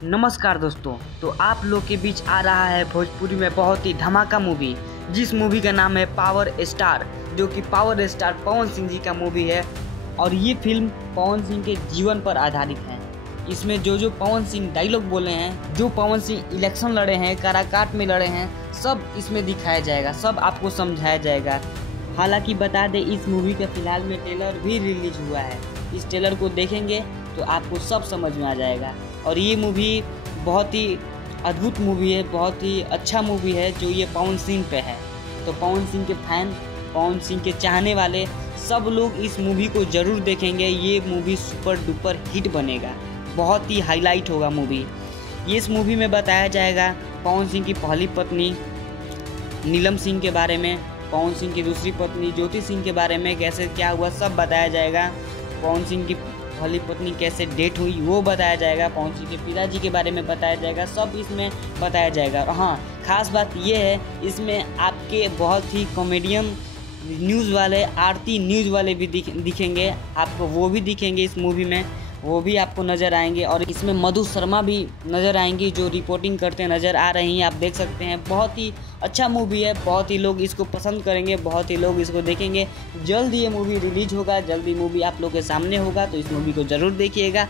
नमस्कार दोस्तों, तो आप लोग के बीच आ रहा है भोजपुरी में बहुत ही धमाका मूवी, जिस मूवी का नाम है पावर स्टार, जो कि पावर स्टार पवन सिंह जी का मूवी है। और ये फिल्म पवन सिंह के जीवन पर आधारित है। इसमें जो पवन सिंह डायलॉग बोले हैं, जो पवन सिंह इलेक्शन लड़े हैं, काराकाट में लड़े हैं, सब इसमें दिखाया जाएगा, सब आपको समझाया जाएगा। हालांकि बता दें, इस मूवी का फिलहाल में ट्रेलर भी रिलीज हुआ है। इस ट्रेलर को देखेंगे तो आपको सब समझ में आ जाएगा। और ये मूवी बहुत ही अद्भुत मूवी है, बहुत ही अच्छा मूवी है जो ये पवन सिंह पे है। तो पवन सिंह के फैन, पवन सिंह के चाहने वाले सब लोग इस मूवी को ज़रूर देखेंगे। ये मूवी सुपर डुपर हिट बनेगा, बहुत ही हाईलाइट होगा मूवी। ये इस मूवी में बताया जाएगा पवन सिंह की पहली पत्नी नीलम सिंह के बारे में, पवन सिंह की दूसरी पत्नी ज्योति सिंह के बारे में, कैसे क्या हुआ सब बताया जाएगा। पवन सिंह की पहली पत्नी कैसे डेट हुई वो बताया जाएगा। पवन सिंह के पिताजी के बारे में बताया जाएगा, सब इसमें बताया जाएगा। हाँ, खास बात ये है, इसमें आपके बहुत ही कॉमेडियन न्यूज़ वाले, आरती न्यूज़ वाले भी दिखेंगे आपको, वो भी दिखेंगे इस मूवी में, वो भी आपको नज़र आएंगे। और इसमें मधु शर्मा भी नज़र आएंगी जो रिपोर्टिंग करते नज़र आ रही हैं, आप देख सकते हैं। बहुत ही अच्छा मूवी है, बहुत ही लोग इसको पसंद करेंगे, बहुत ही लोग इसको देखेंगे। जल्द ये मूवी रिलीज होगा, जल्दी मूवी आप लोग के सामने होगा, तो इस मूवी को ज़रूर देखिएगा।